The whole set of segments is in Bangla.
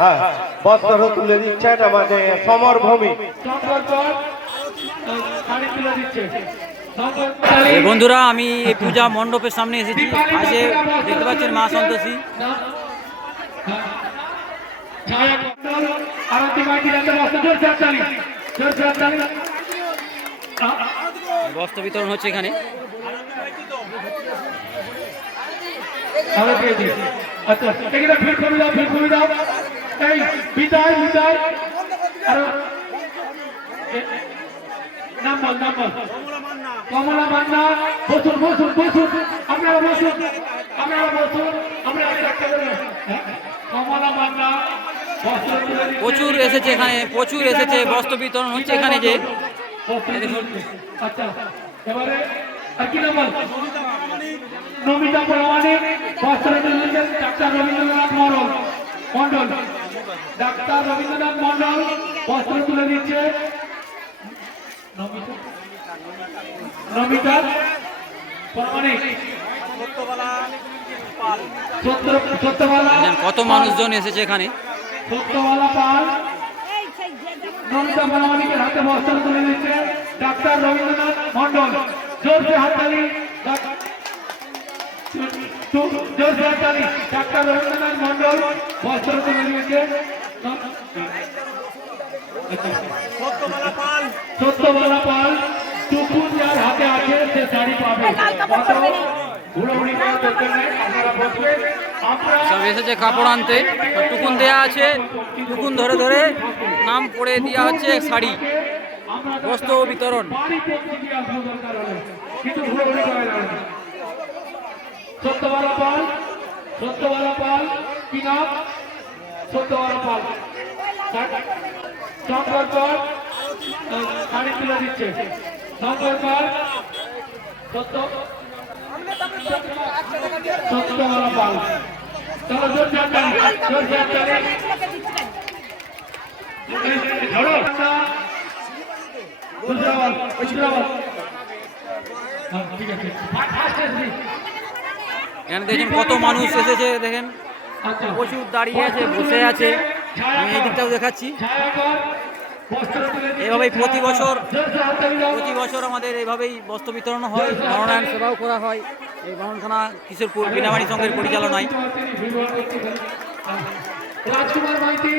হ্যাঁ, বস্ত্র তুলে দিচ্ছেন আমাদের সমরভূমি। বন্ধুরা, আমি এই পূজা মণ্ডপের সামনে এসেছি। আজকে দেখতে পাচ্ছেন মা সন্তোষী। বস্ত্র বিতরণ হচ্ছে এখানে। আচ্ছা, এখানে ভিড় কমে দাও, ভিড় কমে দাও। এই বিদায় বিদায়। আর নাম বল, নাম বল। কমলা মান্না। বসুন বসুন বসুন, আপনারা বসুন, আপনারা বসুন। আমরা কমলা মান্না প্রচুর এসেছে এখানে, প্রচুর এসেছে। বস্ত্র বিতরণ হচ্ছে এখানে যে। আচ্ছা, এবারে আর কি নাম বল? নমিতা প্রামাণিক। বস্ত্র দিলেন ডাক্তার রবীন্দ্রনাথ মন্ডল। ডাক্তার রবীন্দ্রনাথ মন্ডল বস্ত্র তুলে দিচ্ছে। নমিতা প্রামাণিক। সত্যবালা। কত মানুষজন এসেছে এখানে। সত্যবালা পাল নমিতা প্রামাণিকের হাতে বস্ত্র তুলে দিচ্ছে ডাক্তার রবীন্দ্রনাথ মন্ডল। জোরসে হাততালি, জোরসে হাততালি। ডাক্তার রবীন্দ্রনাথ মন্ডল বস্ত্র তুলে দিয়েছে। সত্যবালা পাল। টুকুন যার হাতে আছে সে শাড়ি পাবে। ঘুরোঘুরি করার দরকার নেই, আপনারা বসবেন। সব এসেছে কাপড় আনতে। টুকুন দেয়া আছে, টুকুন ধরে ধরে নাম পড়ে দেওয়া হচ্ছে। শাড়ি, বস্ত্র বিতরণ। সত্যবালা পাল। সত্যবালা পাল কি নাম? সত্যবালা পাল। শঙ্কর পাল শাড়ি তুলে দিচ্ছে। শঙ্কর পাল। সত্যবালা পাল। চলো জোর চারটালি, জোর চারটালি। ঝড়ো গুজরাবাদ, গুজরাবাদ। ঠিক আছে, এখানে দেখেন কত মানুষ এসেছে। দেখেন প্রচুর দাঁড়িয়ে আছে, বসে আছে। আমি এই দিকটাও দেখাচ্ছি। এভাবেই প্রতি বছর আমাদের এইভাবেই বস্ত্র বিতরণ হয়। নরনারায়ণ সেবাও করা হয় এই বামনখানা কিশোরপুর বীণাবাণী সংঘের পরিচালনায়। রাজকুমার মাইতি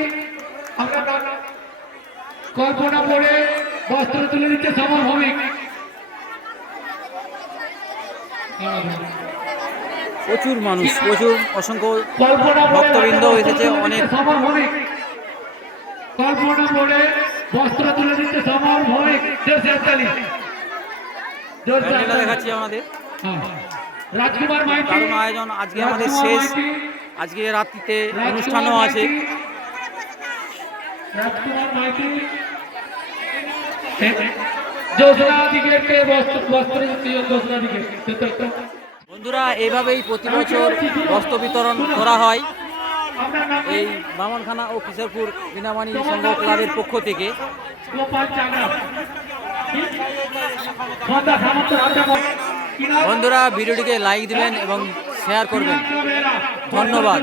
কল্পনা পড়ে বস্ত্র তুলে দিচ্ছে সমরভূমিক। প্রচুর মানুষ, প্রচুর অসংখ্য ভক্তবৃন্দ এসেছে। অনেক সমরভূমিক কল্পনা পড়ে বস্ত্র তুলে দিচ্ছে সমরভূমিক। দেখাচ্ছি আমাদের রাজকুমার মাইতি দারুণ আয়োজন। আজকে আমাদের শেষ, আজকে রাত্রিতে অনুষ্ঠানও আছে। রাজকুমার মাইতি যোজনা দিকে বস্ত্র যোজনা দিকে। বন্ধুরা, এইভাবেই প্রতি বছর বস্ত্র বিতরণ করা হয় এই বামনখানা ও কিশোরপুর বীণাবাণী সংঘ ক্লাবের পক্ষ থেকে। বন্ধুরা, ভিডিওটিকে লাইক দিবেন এবং শেয়ার করবেন। ধন্যবাদ।